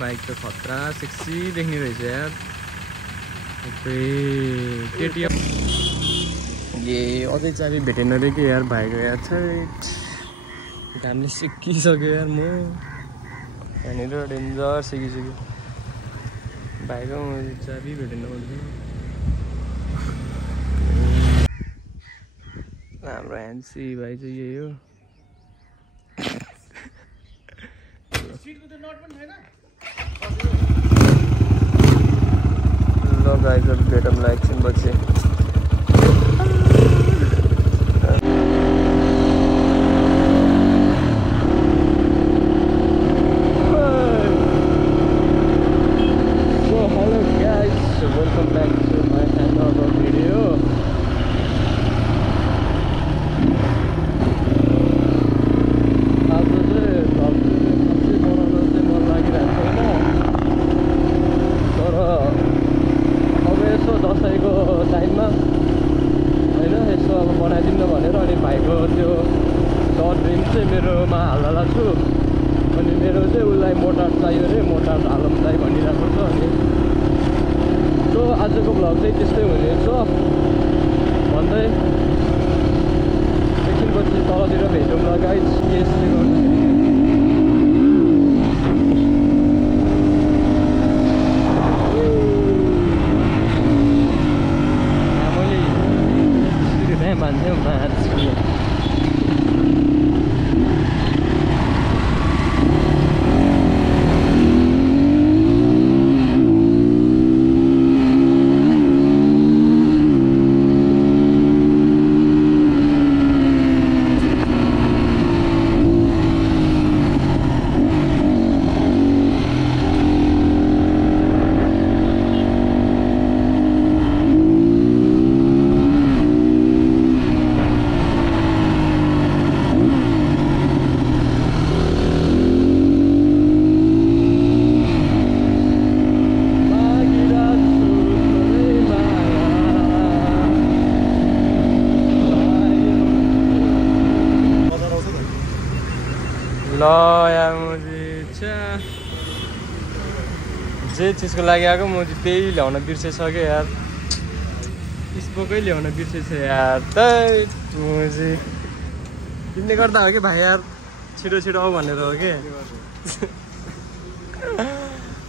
Bike त खतरा sexy देख्ने रहेछ यार। केटीएम ए अझै चाबी भेटेन रे के यार भाइको यार। घामले सिकिसक्यो यार म यहाँनिर डेन्जर सिकिसक्यो भाइको चाबी भेटेन भन्छु। हाम्रो ह्यान्सी भाइ चाहिँ यही हो। ल गाइजहरु भेटौँला एकछिनपछि। मेरोमा हाल्ला छु अनि मेरो चाहिँ उसलाई मोटर चाहियो रे, मोटर हालमलाई भनिरहेको छ। अनि सो आजको भ्लग चाहिँ त्यस्तै हुनेछ भन्दै एकछिनपछि तलतिर भेटौँला गाइज। यसले गर्दाखेरि मैले मान्छे ल यार म चाहिँ जे चिजको लागि आएको म चाहिँ त्यही ल्याउन बिर्सेछ क्या यार। स्पोकै ल्याउन बिर्सेछ यार। त म चाहिँ तिमीले गर्दा हो कि भाइ यार, छिटो छिटो आऊ भनेर हो कि।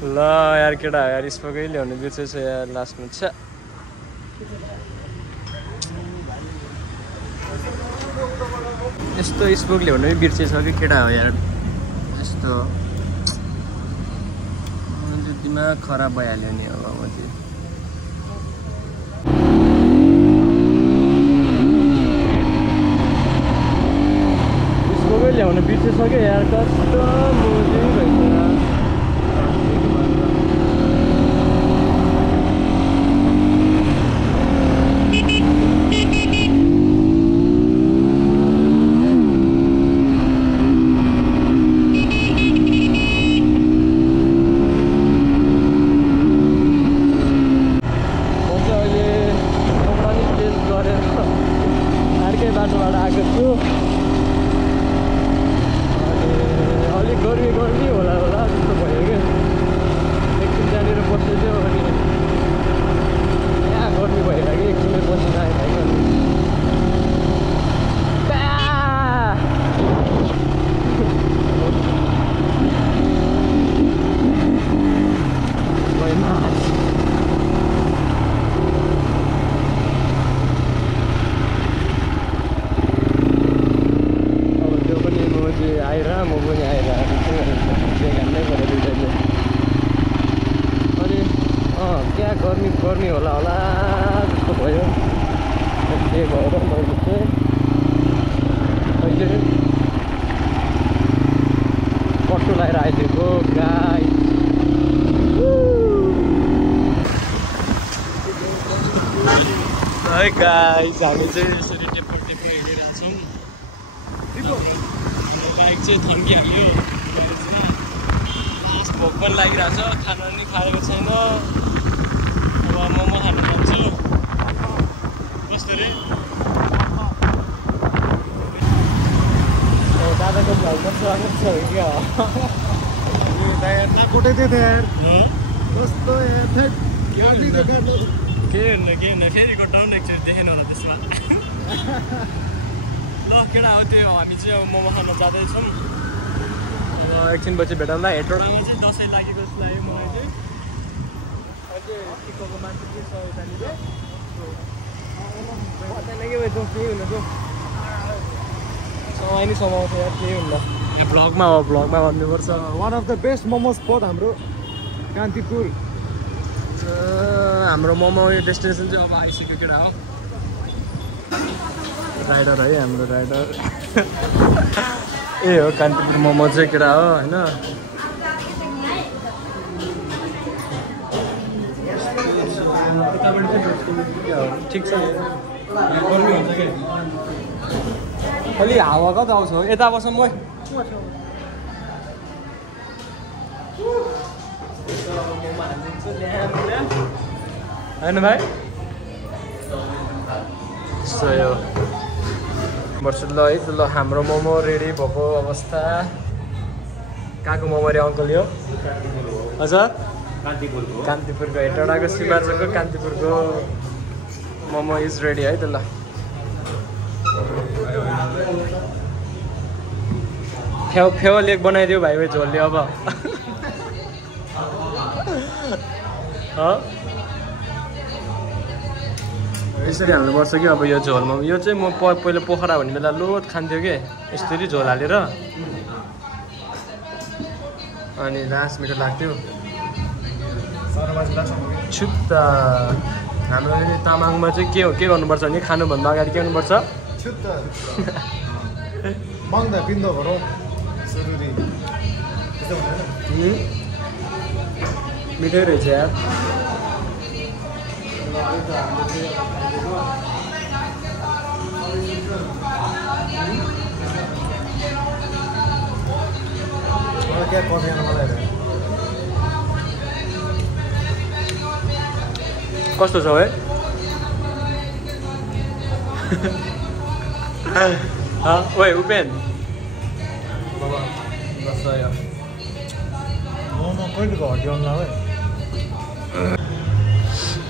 ल यार केटा यार स्पोकै ल्याउन बिर्सेछ यार लास्टमा। छ्या यस्तो स्पोक ल्याउन पनि बिर्सेछ कि केटा हो यार। यस्तो दिमाग खराब भइहाल्यो नि अब म चाहिँ। स्पोकै ल्याउन बिर्सेछ क्या यार। कस्तो मोजी भइसक्यो। बाटोबाट आएको छु अनि अलिक गर्मी होला जस्तो भयो क्या। एकछिन त्यहाँनिर बस्दै थियो अनि यहाँ गर्मी भएर कि एकछिनै बसिन आइरहेको। म पनि आइरहेको छु घाममै पऱ्यो दुइटैले। अनि क्या गर्मी होला जस्तो भयो। त्यही भएर मैले चाहिँ अहिले कट्टु लगाएर आइदिएको गाई। है गाइस हामी चाहिँ यसरी टेप्पो हिँडिरहेछौँ। हाम्रो बाइक चाहिँ थन्किहाल्यो। लास्ट भोक पनि लागिरहेछ, खाना पनि खाएको छैन। अब मोमो खान जान्छु। कस्तो रे दादाको भ्लगमा स्वागत छ क्या। होता यार ना कुटे थे यार कस्तो यार थैट के हुन्न फेरिको टाउन एक्चुअली देखेन होला त्यसमा ल केटा हो त्यो हामी चाहिँ अब मोमो खान जाँदैछौँ एकछिनपछि भेटौँला हेटौँडामा चाहिँ दसैँ लागेको जस्तो लाग्यो मलाई चाहिँ अझै टिकको मान्छे के छ यतानिर पत्ता लाग्यो भाइ केही हुन्न त्यो समय नि समाउँछ यार केही हुन्न भ्लगमा हो भ्लगमा भन्नुपर्छ one of the best momo spot हाम्रो कान्तिपुर हाम्रो मोमो डेस्टिनेसन चाहिँ अब आइसक्यो केटा हो राइडर है हाम्रो राइडर ए हो कान्तिपुर मोमो चाहिँ केटा हो होइन ठिक छ गर्मी हुन्छ क्या अलि हावा कता आउँछ हो यता बसौँ म होइन भाइ यस्तो यो वर्ष ल है ल हाम्रो मोमो रेडी भएको अवस्था कहाँको मोमो रे अङ्कल यो हजुर कान्तिपुरको हेटौडाको सिमाचोको कान्तिपुरको मोमो इज रेडी है त ल फेव लेक बनाइदियो भाइ भाइ झोलले अब यसरी हाल्नुपर्छ कि अब यो झोलमा यो चाहिँ म पहिला पोखरा भन्ने बेला लोत खान्थ्यो कि यसरी झोल हालेर अनि लास मिठो लाग्थ्यो छुट्टा हाम्रो तामाङमा चाहिँ के गर्नुपर्छ भने खानुभन्दा अगाडि के गर्नुपर्छ मिठै रहेछ यार कस्तो छ है ओए उपेन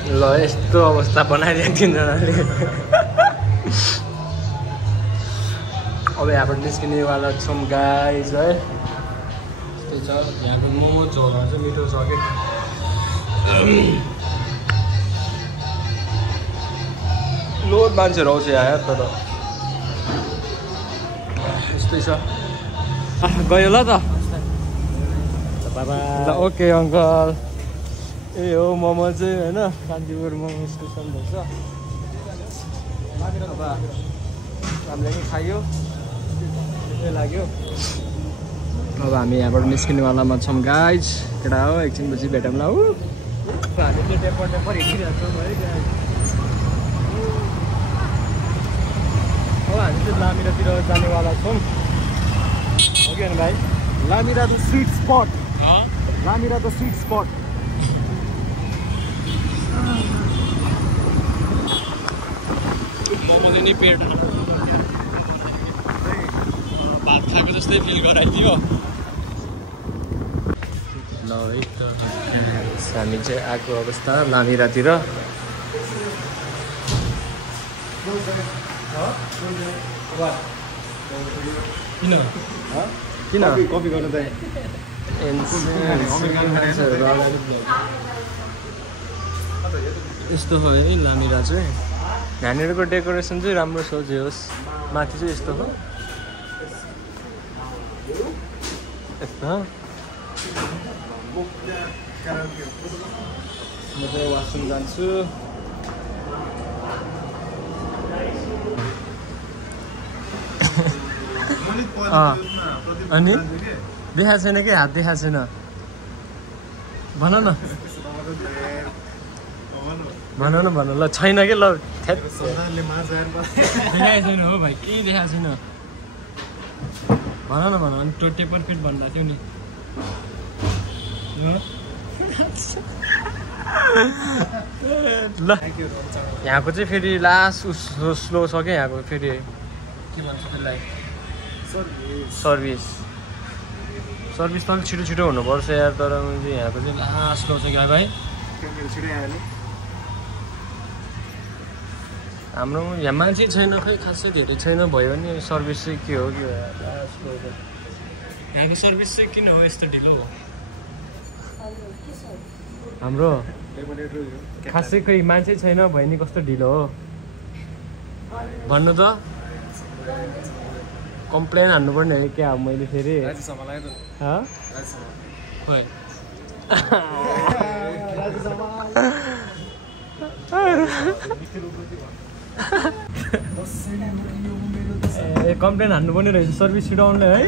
ल यस्तो अवस्था बनाइदिएको तिनजनाले अब यहाँबाट निस्किनेवाला छौँ गाइज है त्यही छ यहाँको मोमो झोलहरू चाहिँ मिठो छ कि लोड मान्छेहरू आउँछ यहाँ तर यस्तै छ गयो ल त ल ओके अङ्कल ए हो मोमो चाहिँ होइन कान्तिपुर मोमो स्टेसन भन्छ अब हामीले नि खायो त्यही लाग्यो अब हामी यहाँबाट निस्किनेवालामा छौँ गाइज केटा हो एकछिनपछि भेटौँला हो हामी चाहिँ टेपर हिँडिरहेको छौँ है अब हामी चाहिँ लामिरातिर जानेवाला छौँ हो कि भाइ Lamira the street spot Lamira the street spot momo चाहिँ नि पेट भात खाएको जस्तै फिल गराइदियो ल है त हामी चाहिँ आएको अवस्था लामिरातिर किन कपी गर्नु त यस्तो हो है लामिरा चाहिँ यहाँनिरको डेकोरेसन चाहिँ राम्रो छ जे होस् माथि चाहिँ यस्तो हो यस्तो म चाहिँ वासरुम जान्छु अनि देखाएको छैन कि हात देखाएको छैन भन न भन ल छैन कि ल देखाएको छैन हो भाइ केही देखाएको छैन भन न अनि टोटे पर्फेक्ट भन्दा थियो नि ल यहाँको चाहिँ फेरि लास्ट स्लो छ क्या यहाँको फेरि के भन्छ त्यसलाई सर्भिस सर्भिस त अलिक छिटो छिटो हुनुपर्छ यार तर यहाँको चाहिँ लास्ट लो छ क्या भाइ हाम्रो यहाँ मान्छे छैन खै खासै धेरै छैन भयो भने सर्भिस चाहिँ के हो कि लास्ट लो छ यहाँको सर्भिस चाहिँ किन हो यस्तो ढिलो हो हाम्रो खासै खै मान्छे छैन भयो नि कस्तो ढिलो हो भन्नु त कम्प्लेन हान्नुपर्ने हो क्या अब मैले फेरि ए कम्प्लेन हान्नुपर्ने रहेछ सर्भिस छिटो आउनुलाई है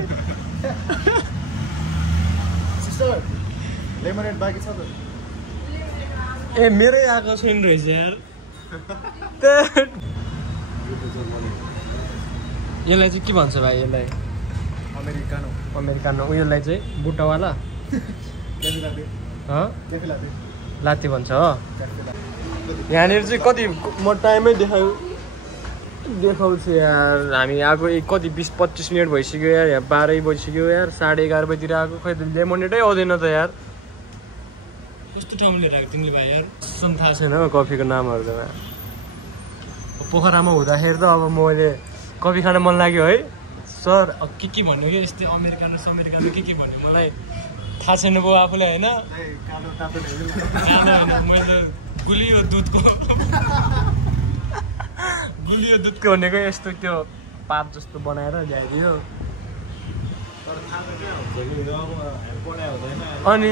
ए मेरै आएको छैन रहेछ यार यसलाई चाहिँ के भन्छ भाइ यसलाई अमेरिकानो उयोलाई चाहिँ बुट्टावाला लाते भन्छ हो यहाँनिर चाहिँ कति म टाइमै देखाउँछु यार हामी आएको कति 20-25 मिनट भइसक्यो यार यहाँ 12 बजिसक्यो यार 11:30 बजीतिर आएको खै लेमोनेटै आउँदैन त यार कस्तो ठाउँमा लिएर आएको तिमीले भाइ यार सुन थाहा छैन कफीको नामहरू त पोखरामा हुँदाखेरि त अब मैले कफी खान मन लाग्यो है सर के भन्यो कि यस्तै अमेरिकानो के भन्यो मलाई थाहा छैन भयो आफूलाई होइन मैले गुलियो दुधको भनेको यस्तो त्यो पात जस्तो बनाएर ल्याइदियो अनि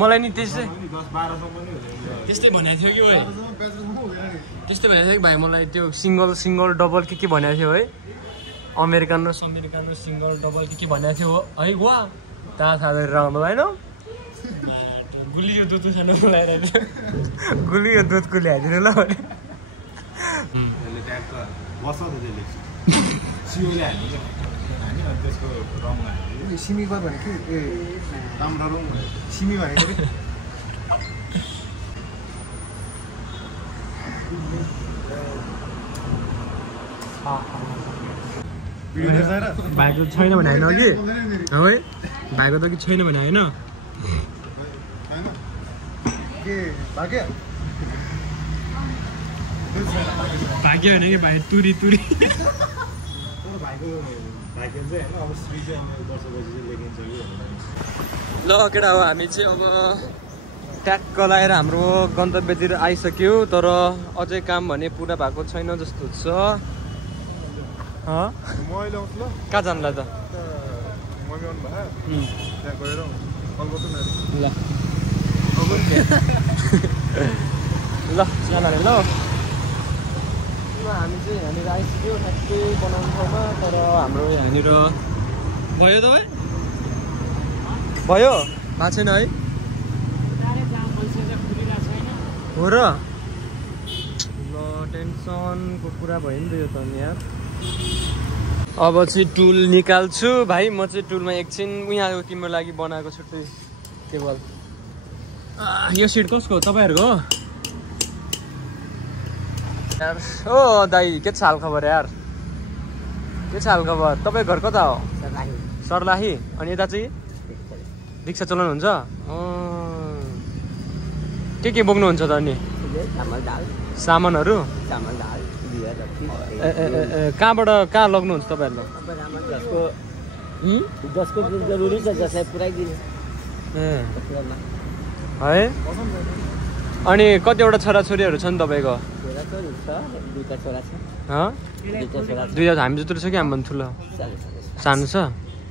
मलाई नि त्यस्तै भनेको थियो कि भाइ त्यस्तै भनेको थियो कि भाइ मलाई त्यो सिङ्गल डबल के भनेको थियो है अमेरिकानो सिङ्गल डबल के भनेको थियो है वा थाहा गरेर आउनु भएन गुलियो दुध खानु ल्याइरहेको थियो गुलियो दुधको ल्याइदिनु ल भने सिमी भनेको ए राम्रो सिमी भनेको भाइको छैन भने होइन कि है भाइको त कि छैन भने होइन भाग्यो होइन कि भाइ तुरी ल केटा हो हामी चाहिँ अब ट्याक्क लगाएर हाम्रो गन्तव्यतिर आइसक्यो तर अझै काम भने पुरा भएको छैन जस्तो छ कहाँ जानुलाई त ल जानाले ल हामी चाहिँ यहाँनिर आइसक्यो ठ्याक्कै बनाउने ठाउँमा तर हाम्रो यहाँनिर भयो त भाइ भयो भएको छैन है हो र ल टेन्सनको कुरा भयो नि त यो त यार अब चाहिँ टुल निकाल्छु भाइ म चाहिँ टुलमा एकछिन यहाँ तिम्रो लागि बनाएको छुट्टै टेबल यो सिट कसको तपाईँहरूको हो यार ओ दाइ के छ हाल खबर यार के छ हाल खबर तपाईँ घर कता हो सर्लाही अनि यता चाहिँ रिक्सा चलाउनुहुन्छ के बोक्नुहुन्छ त अनि सामानहरू कहाँबाट कहाँ लग्नुहुन्छ तपाईँहरूले है अनि कतिवटा छोराछोरीहरू छ नि तपाईँको दुईवटा हामी जत्रो छ कि हामीभन्दा ठुलो सानो छ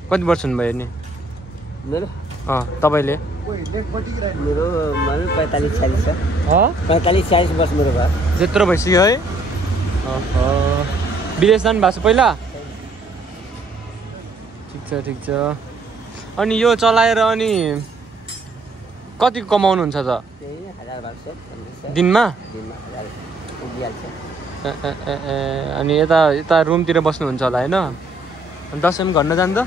कति वर्ष हुनुभयो नि तपाईँले मेरो 45-46 छ 45-46 वर्ष मेरो घर त्यत्रो भइसक्यो है विदेश जानु भएको छ पहिला ठिक छ अनि यो चलाएर अनि कति कमाउनुहुन्छ त दिनमा अनि यता रुमतिर बस्नुहुन्छ होला होइन दसैँ पनि घरमा जानु त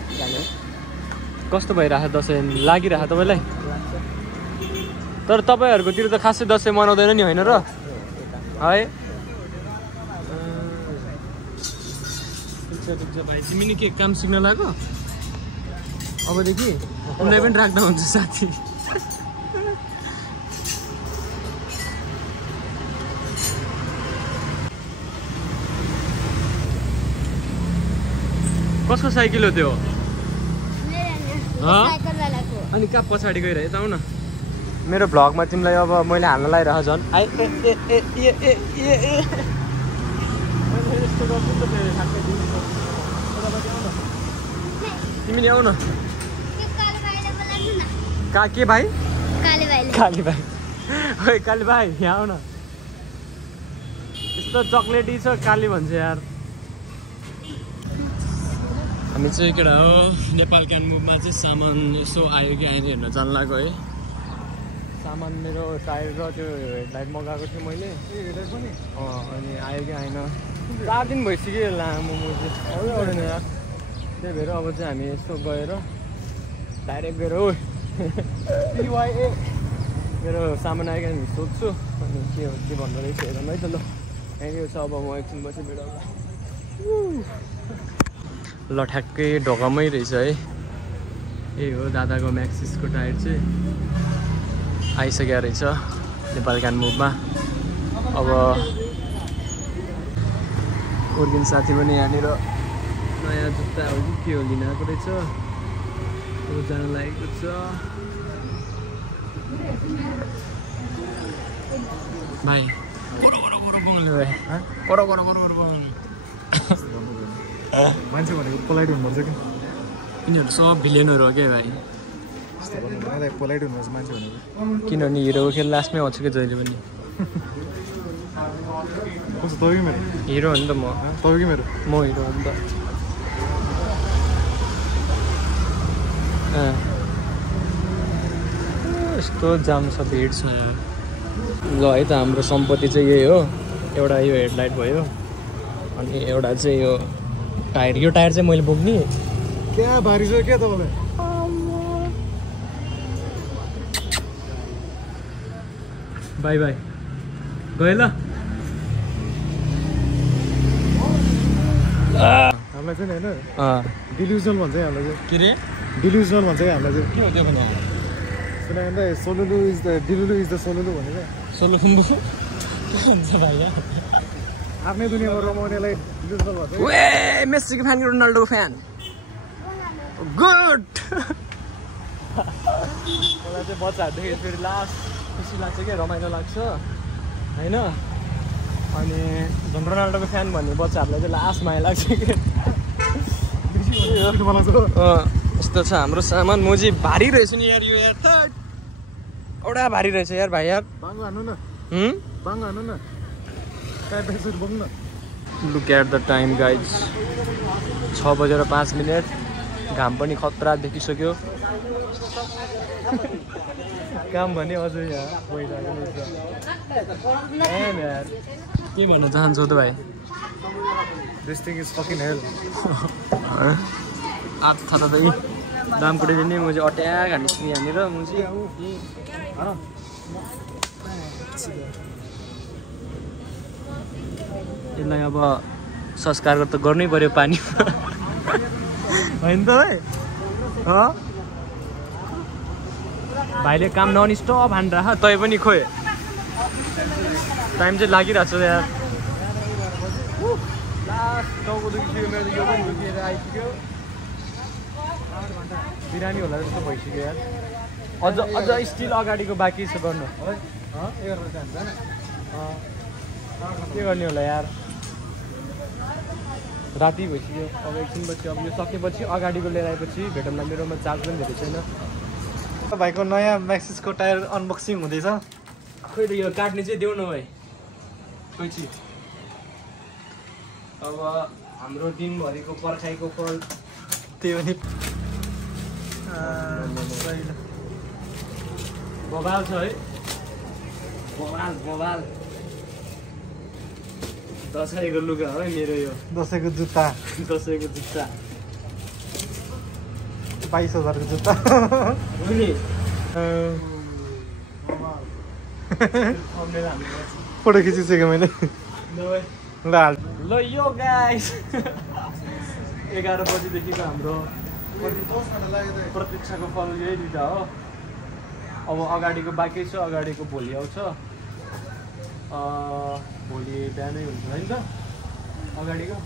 कस्तो भइरहेको दसैँ लागिरहेको तपाईँलाई तर तपाईँहरूकोतिर त खासै दसैँ मनाउँदैन नि होइन र है दुख्छ भाइ तिमी नि के काम सिक्न लाग्यो अबदेखि उसले पनि राख्दा हुन्छ साथी कसको साइकल हो त्यो अनि कहाँ पछाडि गइरहे त आउ न मेरो भ्लगमा तिमीलाई अब मैले हाल्न लागिरह झन् तिमीले आउ न के भाइ काली भाइ ओइ काली भाइ यहाँ आउ न यस्तो चक्लेटी छ काली भन्छ यार हामी चाहिँ केटा हो नेपाल क्यान मुभमा चाहिँ सामान यसो आयो कि आएन हेर्न जान लाग्यो है सामान मेरो टायर र त्यो हेडलाइट मगाएको थिएँ मैले अनि आयो कि आएन 4 दिन भइसक्यो लामो म चाहिँ आउँदैन यार त्यही भएर अब चाहिँ हामी यसो गएर डाइरेक्ट गएर हो मेरो सामान आयो कि हामी सोध्छु अनि के भन्दो रहेछ हेरौँ है त ल यहीँ छ अब म एकछिन पछि भेटाउँला ल ठ्याक्कै ढोकामै रहेछ है यही हो दादाको म्याक्सिसको टायर चाहिँ आइसकेको रहेछ नेपाल क्यान मुभमा अब उर्किन साथी पनि यहाँनिर नयाँ जुत्ता हो कि के हो लिन आएको रहेछ अब जान लागेको छ भाइ मान्छे भनेको पोलाइट हुनुपर्छ कि यिनीहरू सब भिलेनहरू हो क्या भाइ पोलाइट हुनुपर्छ मान्छे भनेको किनभने हिरोको खेल लास्टमै आउँछ क्या जहिले पनि हिरो हो नि त म हिरो हो नि त यस्तो जाम छ भिड छ यार ल है त हाम्रो सम्पत्ति चाहिँ यही हो एउटा यो हेडलाइट भयो अनि एउटा चाहिँ यो टायर चाहिँ मैले बोक्ने क्या भारी छ क्या तपाईँलाई बाई बाई गयो ल हामीलाई चाहिँ होइन डिल्युजनल भन्छ हामीलाई चाहिँ के रे डिल्युजनल भन्छ हामीलाई चाहिँ के हो त्यो भन्दा सुना सोलुलु इज द डिलुलु इज द सोलुलु भनेर सोलुलु के भन्छ भाइ आफ्नै दुनियाँमा रमाउनेलाई डिल्युजनल भन्छ वे मेस्सीको फ्यान रोनाल्डोको फ्यान गुड मलाई चाहिँ बच्चाहरू देखेर फेरि लास्ट खुसी लाग्छ क्या रमाइलो लाग्छ होइन अनि झन् रोनाल्डोको फ्यान भन्ने बच्चाहरूलाई चाहिँ लास्ट माया लाग्छ कि यस्तो छ हाम्रो सामान मोजी भारी रहेछ नि यार यो यार त एउटा भारी रहेछ यार भाइ यार बाङ्गो हान्नु न बाङ्गो हान्नु न look at the time guys 6:05 घाम पनि खतरा देखिसक्यो काम भने अझै यहाँ के भन्न चाहन्छौ त भाइ this thing is fucking hell आँखा त दामकुटेले नि म चाहिँ अट्या घानिस्ने यहाँनिर म चाहिँ यसलाई अब संस्कार त गर्नै पर्यो पानी होइन त भाइ भाइले काम नन स्टप हानेर तै पनि खोइ टाइम चाहिँ लागिरहेको छ यार लास्ट टाउको दुखिसक्यो मेरो यो पनि दुखेर आइसक्यो बिरामी होला जस्तो भइसक्यो यार अझ स्टिल अगाडिको बाँकी छ गर्नु के गर्ने होला यार राति भइसक्यो अब एकछिनपछि अब यो सकेपछि अगाडिको लिएर आएपछि भेटौँला मेरोमा चार्ज पनि धेरै छैन भाइको नयाँ म्याक्सिसको टायर अनबक्सिङ हुँदैछ खोइ त यो काट्ने चाहिँ देऊ न भाइ खोइ चाहिँ अब हाम्रो दिनभरिको पर्खाइको फल त्यही पनि बबाल छ है बबाल दसैँको लुगा हो मेरो यो दसैँको जुत्ता 22,000 को जुत्ता हो नि फोटो खिचिसकेँ मैले ल यो गाइस 11 बजीदेखिको हाम्रो प्रतीक्षाको फल यही दुइटा हो। अब अगाडिको बाँकी छ, अगाडिको भोलि आउँछ। भोलि बिहानै हुन्छ होइन त अगाडिको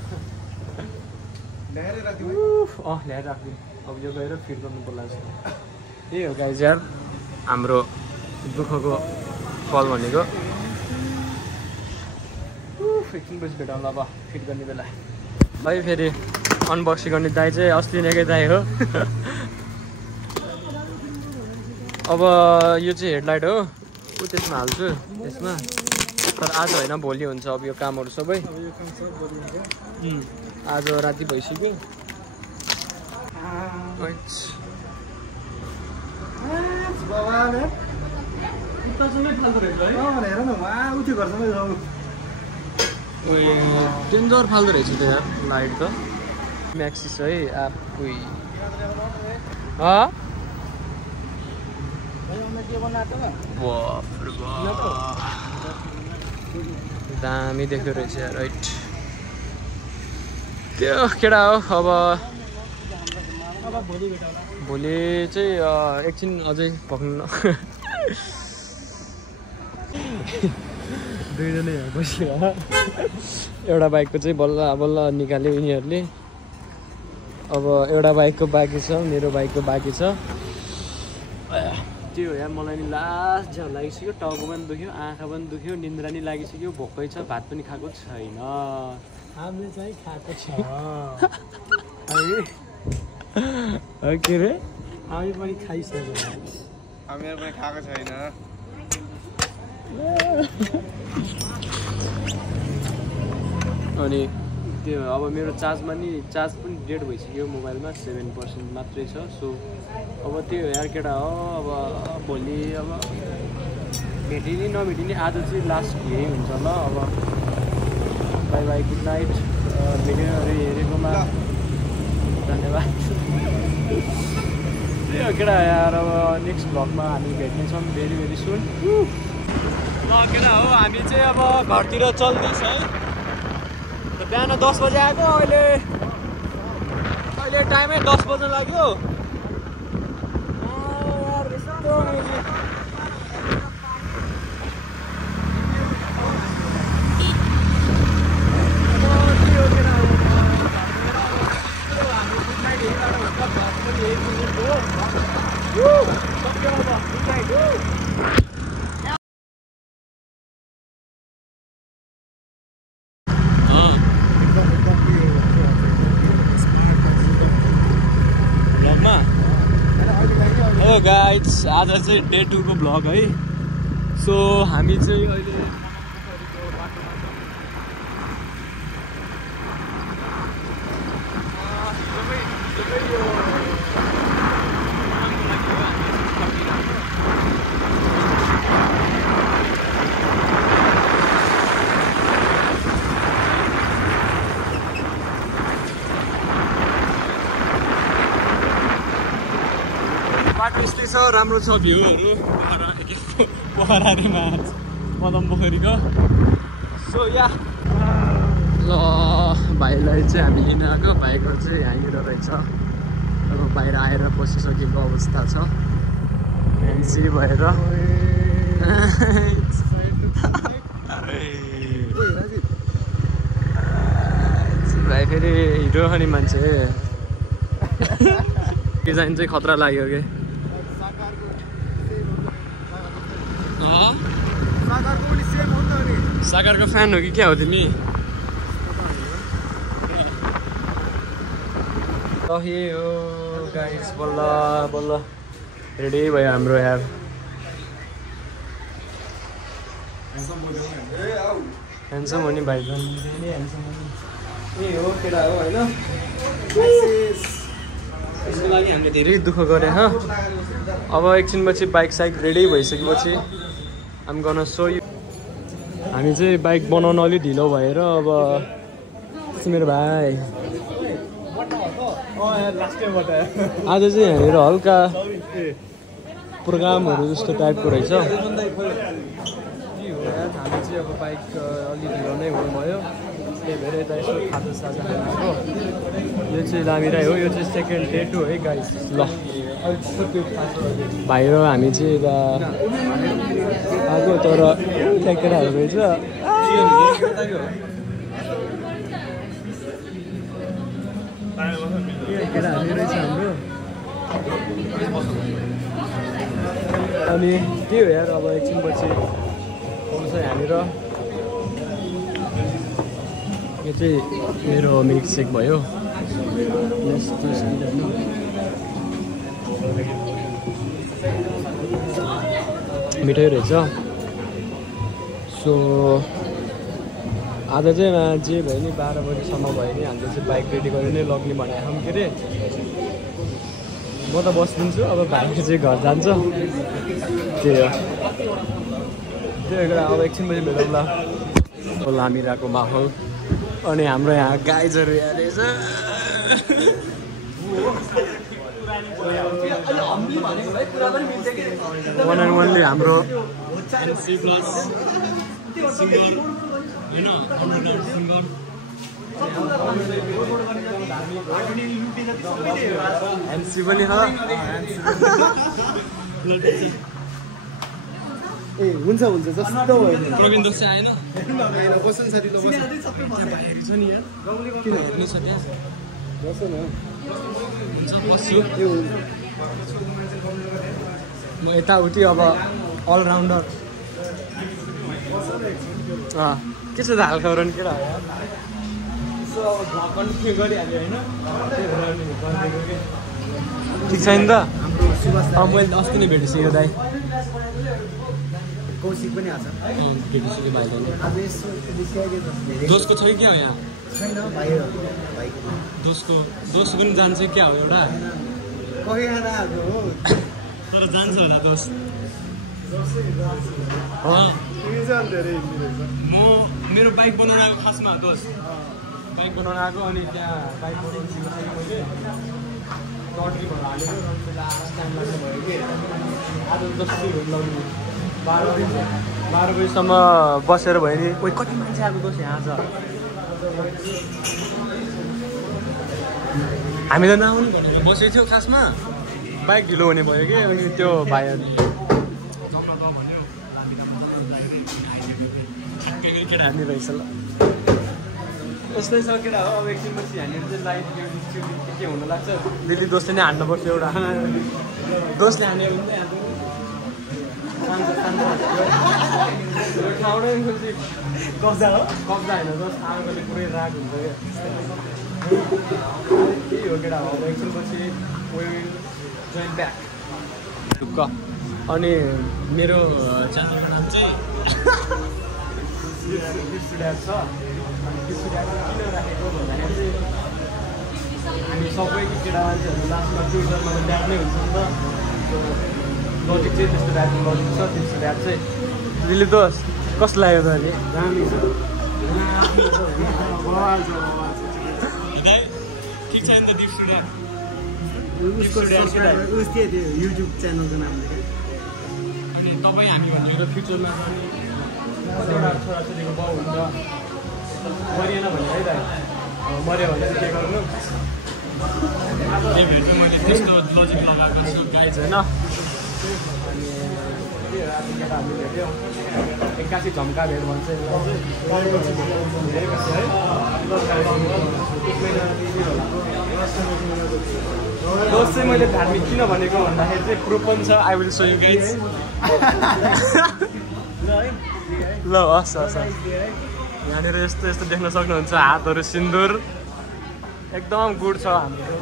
ल्याएर राखिदिउँ। अब यो गएर फिट गर्नु पर्ला जस्तो। त्यही हो गाइज यार हाम्रो दुःखको फल भनेको। एकछिन पछि भेटाउँला अब फिट गर्ने बेला। है फेरि अनबक्सिङ गर्ने दाइ चाहिँ अस्ति नैकै दाइ हो। अब यो चाहिँ हेडलाइट हो, ऊ त्यसमा हाल्छु त्यसमा। तर आज होइन भोलि हुन्छ अब यो कामहरू सबै। आज राति भइसक्यो। डेन्जर फाल्दो रहेछ त यार लाइट त। म्याक्सिस है आफै दामी देख्दो रहेछ यार। राइट त्यो केटा हो। अब भोलि चाहिँ एकछिन अझै पक्नु दुईजना यहाँ बसेर एउटा बाइकको चाहिँ बल्ल बल्ल निकाल्यो यिनीहरूले। अब एउटा बाइकको बाँकी छ, मेरो बाइकको बाँकी छ। त्यो हो यार मलाई नि लास्ट झ्याउ लागिसक्यो, टाउको पनि दुख्यो, आँखा पनि दुख्यो, निन्द्रा नि लागिसक्यो, भोकै छ, भात पनि खाएको छैन। हामीले चाहिँ खाएको छ के रे हामी पनि खाइसक्यो। हामीहरू पनि खाएको छैन। अनि त्यो अब मेरो चार्ज पनि डेड भइसक्यो मोबाइलमा, 7% मात्रै छ। सो अब त्यो यार केटा हो। अब भोलि अब भेटिने नभेटिने आज चाहिँ लास्ट यही हुन्छ ल। अब बाई बाई, गुड नाइट। भिडियोहरू हेरेकोमा धन्यवाद। त्यही हो केटा यार। अब नेक्स्ट भ्लगमा हामी भेट्नेछौँ भेरी भेरी सुन। ल केटा हो, हामी चाहिँ अब घरतिर चल्दैछ है। बिहान 10 बजे आएको, अहिले टाइमै 10 बज्न लाग्यो। हेलो गाइज, आज चाहिँ डे 2 को भ्लग है। सो हामी चाहिँ अहिले बाटो यस्तै छ, राम्रो छ भ्यूहरू पोखरा रे माछ मदन पोखरीको। सो या ल भाइलाई चाहिँ हामी लिन आएको, भाइको चाहिँ यहाँनिर रहेछ। अब बाहिर आएर बसिसकेको अवस्था छ फ्यान्सी भएर। भाइ फेरि हिरो अनि मान्छे डिजाइन चाहिँ खतरा लाग्यो कि। सागरको फ्यान हो कि क्या हो तिमी? यही हो गाइस, बल्ल बल्ल रेडी भयो हाम्रो यार। ह्यान्डसम हो नि भाइ पनि, यही हो केटा हो होइन। यसको लागि हामीले धेरै दुःख गरे ह। अब एकछिनपछि बाइक साइक रेडी भइसकेपछि आम गर्न सो यु। हामी चाहिँ बाइक बनाउन अलिक ढिलो भएर अब मेरो भाइ आज चाहिँ यहाँनिर हल्का प्रोग्रामहरू जस्तो टाइपको रहेछ। हामी चाहिँ अब बाइक अलिक ढिलो नै हुनुभयो। त्यही भएर यता यसो खाजा साजा खाएको यो चाहिँ लामिरा हो यो चाहिँ सेकेन्ड डेट हो है गाइस ल भाइ र हामी चाहिँ यता आएको तर त्यहाँ केटाहरू रहेछ केटाहरू रहेछ हाम्रो अनि त्यही हो यार अब एकछिनपछि आउँछ यहाँनिर यो चाहिँ मेरो मिल्क सेक भयो मिठै रहेछ सो आज चाहिँ जे भयो नि 12 बजीसम्म भयो नि हामीले चाहिँ बाइक रेडी गरेर नै लग्ने भनेको के अरे म त बसिदिन्छु अब भाइ चाहिँ घर जान्छ त्यही हो त्यही भएर अब एकछिनपछि भेटौँ ल लामिराको माहौल अनि हाम्रो यहाँ गाइजहरू यहाँ रहेछ वान एन्ड वानली हाम्रो एनसी प्लस सिङ्गर होइन सिङ्गर एनसी पनि छ ए हुन्छ जस्तो भयो प्रवीण दोष आएन बस्नु साथी ल बस्नु भाइहरू छ नि यहाँ किन हेर्नु छ त्यहाँ बस्नु न हुन्छ बस्छु म यताउति अब अलराउन्डर के छ त हालखबर नि केटा हो यसो अब भ्लग कन्टिन्यू गरिहाल्यो होइन ठिक छ नि त मैले अस्ति नै भेटिसकेँ दाइ कौशिक पनि आछ भेटिसकेँ भाइलाई अब यसो देखिआएको धेरै दोषको छ कि क्या हो यहाँ छैन भाइको दोषको पनि जान्छ क्या हो एउटा कही खाना आएको हो तर जान्छ होला दोष म मेरो बाइक बनाउन आएको खासमा दोष बाइक बनाउन आएको अनि त्यहाँ बाइक बनाउनु सिकेको मैले टर्कीबाट हालेको टाइम लाग्छ भयो कि आज जस्तो लगाउनु 12 बजीसम्म बसेर भयो नि कोही कति मान्छे आएको दोष यहाँ छ हामी त नआउनु भनेर बसेको थियो खासमा बाइक ढिलो हुने भयो कि अनि त्यो भाइहरूले केटा हान्ने रहेछ ल यस्तै छ केटा हो अब एकछिनपछि हामीहरू चाहिँ लाइभ के हुन लाग्छ दिल्ली दोषले नै हान्नुपर्छ एउटा दोषले हान्यो भने ठाउँमै कब्जा हो कब्जा होइन दोष आगोले पुरै राग हुन्छ क्या त्यही हो केटा हो अब एकछिनपछि विल जोइन ब्याक ढुक्क अनि मेरो च्यानलको नाम चाहिँ ड्याड छ अनि ड्याड किन राखेको भन्दाखेरि चाहिँ हामी सबै केटा मान्छेहरू लास्टमा फ्युचरमा ड्याड नै हुन्छ नि त लजिक चाहिँ त्यस्तो ड्याडको लजिक छ त्यस्तो ड्याड चाहिँ दिल्ली दोष कस्तो लाग्यो त अहिले दामी छ ठिक छ नि त दिप्सु ड्याड उसको युट्युब च्यानलको नामले अनि तपाईँ हामी भनेर फ्युचरमा पनि कतिवटा छोराछोरीको बाउ हुन्छ मरिएन भने है दाइ मऱ्यो भने चाहिँ के गर्नु त्यही भएर मैले त्यस्तो लजिक लगाएको छु गाइज होइन अनि केटाहरूले भेट्यो एक्कासी झम्का भेट भन्छ दोष चाहिँ मैले धार्मिक किन भनेको भन्दाखेरि चाहिँ प्रुफ पनि छ I will so you guys ल हस् हस् यहाँनिर यस्तो यस्तो देख्न सक्नुहुन्छ हातहरू सिन्दुर एकदम गुड छ हाम्रो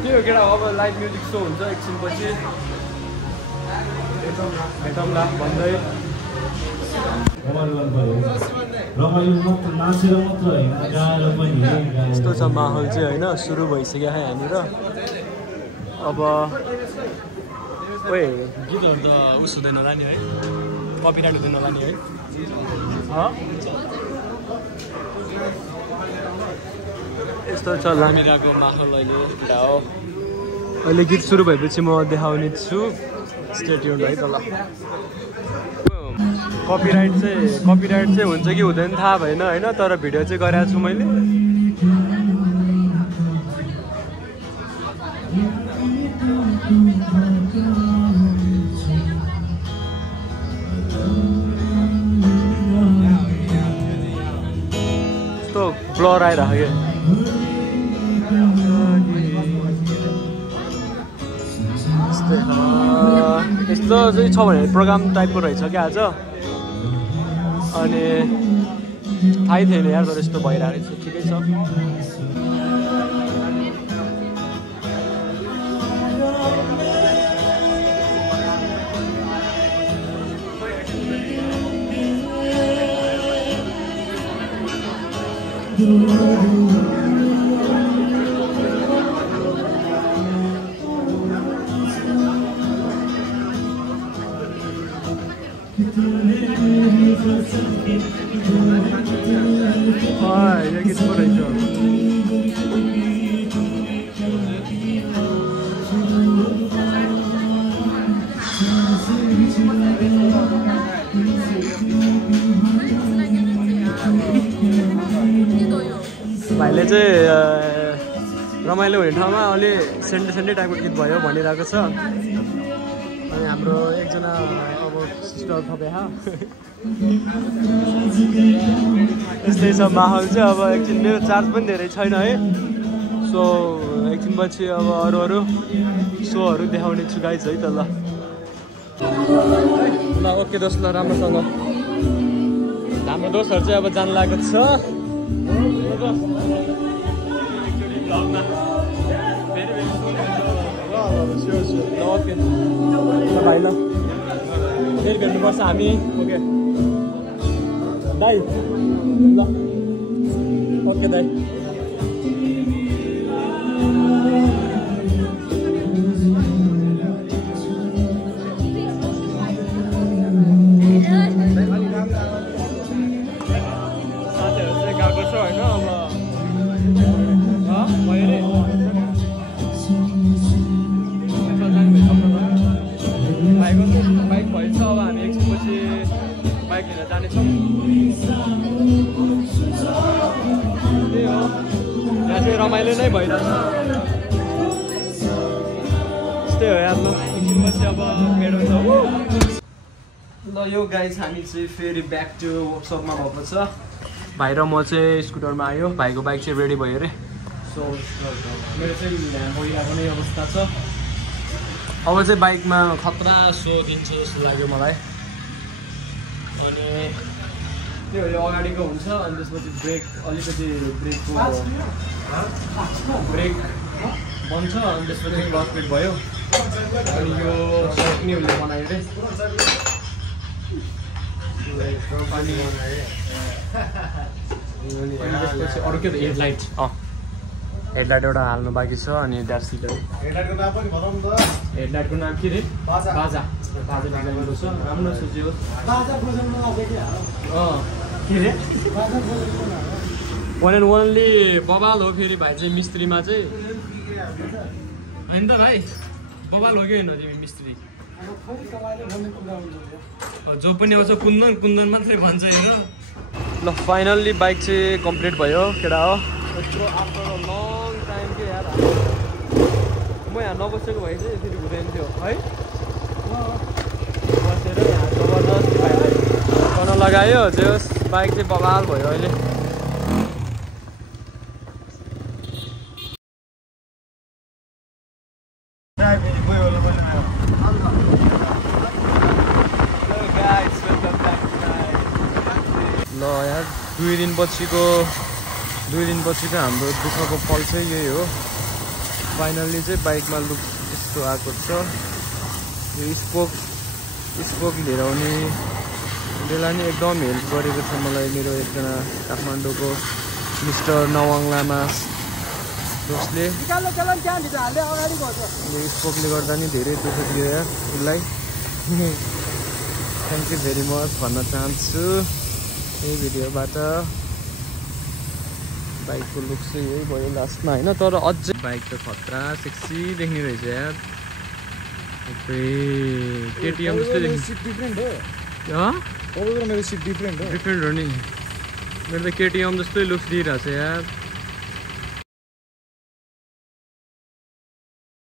के हो केटा अब लाइभ म्युजिक सो हुन्छ एकछिनपछि भेटौँला भन्दै यस्तो छ माहौल चाहिँ होइन सुरु भइसक्यो है यहाँनिर अब ओए गीतहरू त उस हुँदैन होला नि है कपिराइट हुँदैन होला नि है यस्तो छ लामिराको माहौल अहिले केटा हो अहिले गीत सुरु भएपछि म देखाउने छु स्टे ट्युन्ड है तल कपिराइट चाहिँ हुन्छ कि हुँदैन थाहा भएन होइन तर भिडियो चाहिँ गरेको छु मैले यस्तो ब्लर आइरहेको यस्तो चाहिँ छ भने प्रोग्राम टाइपको रहेछ क्या आज अनि थाहै थिएन यार तर यस्तो भइरहेको रहेछ ठिकै छ ये किसको रही हो भाइले चाहिँ रमाइलो हुने ठाउँमा अलि सेन्डे टाइपको गीत भयो भनिरहेको छ अनि हाम्रो एकजना अब सिस्टर थपे यस्तै छ माहौल चाहिँ अब एकछिन मेरो चार्ज पनि धेरै छैन है सो एकछिन पछि अब अरू सोहरू देखाउने छु गाइज है त ल ओके दोस्त ल राम्रोसँग हाम्रो दोस्तहरू चाहिँ अब जान लागेको छ भाइ ल फेरि भेट्नुपर्छ हामी ओके दाइ ल ओके दाइ साथीहरू चाहिँ गएको छ होइन अब भयो रे बाइक भएछ अब हामी एकछिनपछि बाइक लिएर जानेछौँ त्यही हो यहाँ चाहिँ रमाइलो नै भइरहेछ त्यस्तै हो यार ल एकछिनपछि अब भेट हुन्छ ल यो गाइज हामी चाहिँ फेरि ब्याक टु वर्कसपमा भएको छ भाइ र म चाहिँ स्कुटरमा आयो भाइको बाइक चाहिँ रेडी भयो अरे सो मेरो चाहिँ भइरहेको नै अवस्था छ अब चाहिँ बाइकमा खतरा सो दिन्छु जस्तो लाग्यो मलाई अनि त्यो यो अगाडिको हुन्छ अनि त्यसपछि ब्रेक अलिकति ब्रेक बन्छ अनि त्यसपछि क्लच प्लेट भयो अनि यो सर्ट नि उसले बनायो अरे त्यसपछि अरू के त हेडलाइट हेडलाइट एउटा हाल्नु बाँकी छ अनि द्याट सिट हेडलाइटको नाम के रे बाजा बिगारेको छ राम्रो सोच्यो के रे वान एन्ड ओन्ली बबाल हो फेरि भाइ चाहिँ मिस्त्रीमा चाहिँ होइन त भाइ बबाल हो कि होइन तिमी मिस्त्री जो पनि आउँछ कुन्दन मात्रै भन्छ हेर ल फाइनल्ली बाइक चाहिँ कम्प्लिट भयो केटा हो यत्रो आफ्टर लङ टाइम के यार म यहाँ नबसेको भए चाहिँ यसरी हुँदैन थियो है बसेर यहाँ जबरजस्ती भाइलाई गर्न लगायो जो बाइक चाहिँ बवाल भयो अहिले ल यार दुई दिन पछिको हाम्रो दुःखको फल चाहिँ यही हो फाइनल्ली चाहिँ बाइकमा लुक यस्तो आएको छ यो स्पोक लिएर आउने बेला नि एकदम हेल्प गरेको छ मलाई मेरो एकजना काठमाडौँको मिस्टर नवाङ लामा दोस्तले यो स्पोकले गर्दा नि धेरै दुःख दियो यार उसलाई थ्याङ्क यू भेरी मच भन्न चाहन्छु यही भिडियोबाट बाइकको लुक चाहिँ यही भयो लास्टमा होइन तर अझै बाइक त खतरा सेक्सी देख्ने रहेछ यार केटीएम जस्तै देखिन्छ सिट डिफरेन्ट हो डिफरेन्ट मेरो सिट डिफरेन्ट हो नि मेरो त केटीएम जस्तै लुक्स दिइरहेको छ यार